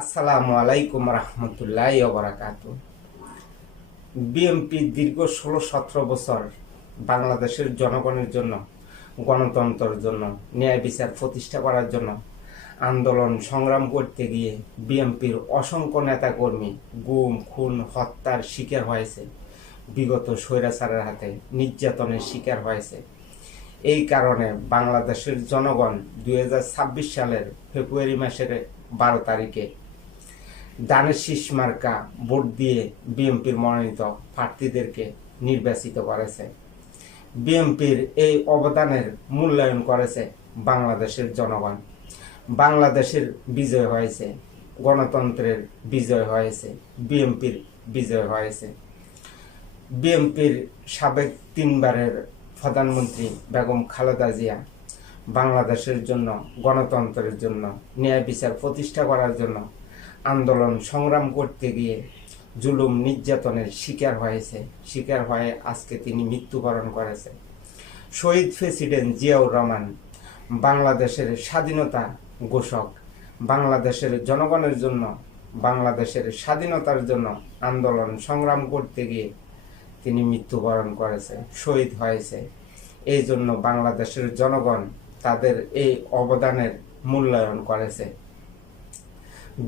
আসসালামু আলাইকুম রহমতুল্লাহি ওয়া বারাকাতুহু। বিএনপি দীর্ঘ ১৬-১৭ বছর বাংলাদেশের জনগণের জন্য, গণতন্ত্রের জন্য, ন্যায় বিচার প্রতিষ্ঠা করার জন্য আন্দোলন সংগ্রাম করতে গিয়ে বিএনপির অসংখ্য নেতাকর্মী গুম, খুন, হত্যার শিকার হয়েছে, বিগত স্বৈরাচারের হাতে নির্যাতনের শিকার হয়েছে। এই কারণে বাংলাদেশের জনগণ ২০২৬ সালের ফেব্রুয়ারি মাসের ১২ তারিখে দানের শীষ মার্কা ভোট দিয়ে বিএনপির মনোনীত প্রার্থীদেরকে নির্বাচিত করেছে। বিএনপির এই অবদানের মূল্যায়ন করেছে বাংলাদেশের জনগণ। বাংলাদেশের বিজয় হয়েছে, গণতন্ত্রের বিজয় হয়েছে, বিএনপির বিজয় হয়েছে। বিএনপির সাবেক ৩ বারের প্রধানমন্ত্রী বেগম খালেদা জিয়া বাংলাদেশের জন্য, গণতন্ত্রের জন্য, ন্যায় বিচার প্রতিষ্ঠা করার জন্য আন্দোলন সংগ্রাম করতে গিয়ে জুলুম নির্যাতনের শিকার হয়ে আজকে তিনি মৃত্যুবরণ করেছে। শহীদ প্রেসিডেন্ট জিয়াউর রহমান বাংলাদেশের স্বাধীনতা ঘোষক, বাংলাদেশের জনগণের জন্য, বাংলাদেশের স্বাধীনতার জন্য আন্দোলন সংগ্রাম করতে গিয়ে তিনি মৃত্যুবরণ করেছে, শহীদ হয়েছে। এই জন্য বাংলাদেশের জনগণ তাদের এই অবদানের মূল্যায়ন করেছে।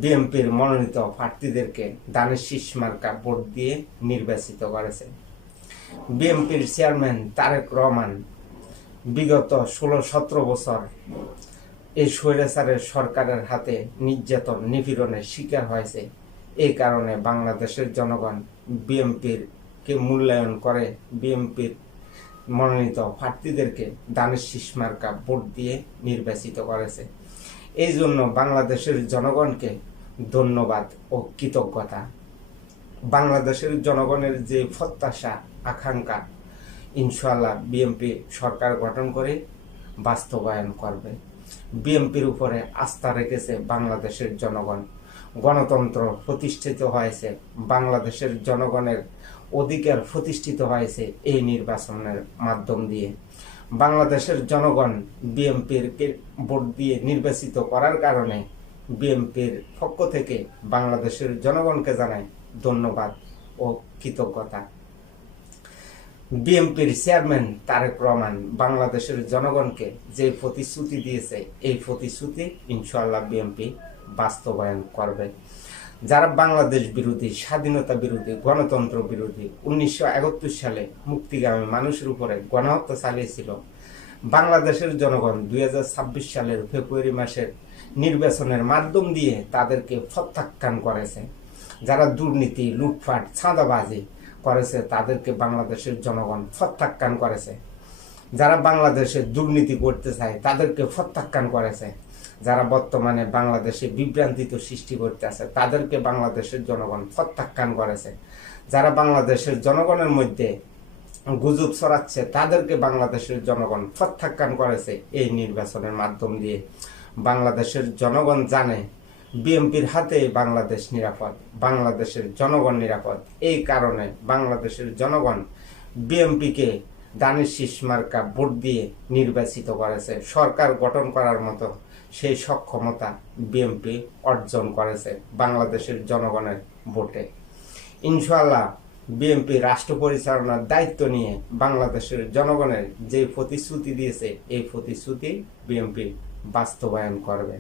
বিএনপির মনোনীত প্রার্থীদেরকে দানের শীষ মার্কা ভোট দিয়ে নির্বাচিত করেছে। বিএনপির চেয়ারম্যান তারেক রহমান বিগত ১৬-১৭ বছর এই স্বৈরাচারের সরকারের হাতে নির্যাতন নিপীড়নের শিকার হয়েছে। এই কারণে বাংলাদেশের জনগণ বিএনপিকে মূল্যায়ন করে বিএনপির মনোনীত প্রার্থীদেরকে দানের শীষ মার্কা ভোট দিয়ে নির্বাচিত করেছে। এই জন্য বাংলাদেশের জনগণকে ধন্যবাদ ও কৃতজ্ঞতা। বাংলাদেশের জনগণের যে প্রত্যাশা, আকাঙ্ক্ষা, ইনশাআল্লাহ বিএনপি সরকার গঠন করে বাস্তবায়ন করবে। বিএনপির উপরে আস্থা রেখেছে বাংলাদেশের জনগণ। গণতন্ত্র প্রতিষ্ঠিত হয়েছে, বাংলাদেশের জনগণের অধিকার প্রতিষ্ঠিত হয়েছে এই নির্বাচনের মাধ্যম দিয়ে। বাংলাদেশের জনগণ বিএনপিকে ভোট দিয়ে নির্বাচিত করার কারণে বিএনপির পক্ষ থেকে বাংলাদেশের জনগণকে জানাই ধন্যবাদ ও কৃতজ্ঞতা। বিএনপির চেয়ারম্যান তারেক রহমান বাংলাদেশের জনগণকে যে প্রতিশ্রুতি দিয়েছে, এই প্রতিশ্রুতি ইনশাআল্লাহ বিএনপি বাস্তবায়ন করবে। যারা বাংলাদেশ বিরোধী, স্বাধীনতা বিরোধী, গণতন্ত্র বিরোধী ১৯৭১ সালে মুক্তিগামী মানুষের উপরে গণহত্যা চালিয়েছিল, বাংলাদেশের জনগণ ২০২৬ সালের ফেব্রুয়ারি মাসের নির্বাচনের মাধ্যম দিয়ে তাদেরকে প্রত্যাখ্যান করেছে। যারা দুর্নীতি, লুটপাট, চাঁদাবাজি করেছে তাদেরকে বাংলাদেশের জনগণ প্রত্যাখ্যান করেছে। যারা বাংলাদেশে দুর্নীতি করতে চায় তাদেরকে প্রত্যাখ্যান করেছে। যারা বর্তমানে বাংলাদেশে বিভ্রান্তিত সৃষ্টি করতে আছে তাদেরকে বাংলাদেশের জনগণ প্রত্যাখ্যান করেছে। যারা বাংলাদেশের জনগণের মধ্যে গুজব ছড়াচ্ছে তাদেরকে বাংলাদেশের জনগণ প্রত্যাখ্যান করেছে। এই নির্বাচনের মাধ্যম দিয়ে বাংলাদেশের জনগণ জানে বিএনপির হাতে বাংলাদেশ নিরাপদ, বাংলাদেশের জনগণ নিরাপদ। এই কারণে বাংলাদেশের জনগণ বিএনপিকে দানের শীষ মার্কা ভোট দিয়ে নির্বাচিত করেছে। সরকার গঠন করার মতো সেই সক্ষমতা বিএনপি অর্জন করেছে বাংলাদেশের জনগণের ভোটে। ইনশাআল্লাহ বিএনপি রাষ্ট্র পরিচালনার দায়িত্ব নিয়ে বাংলাদেশের জনগণের যে প্রতিশ্রুতি দিয়েছে এই প্রতিশ্রুতি বিএনপি বাস্তবায়ন করবে।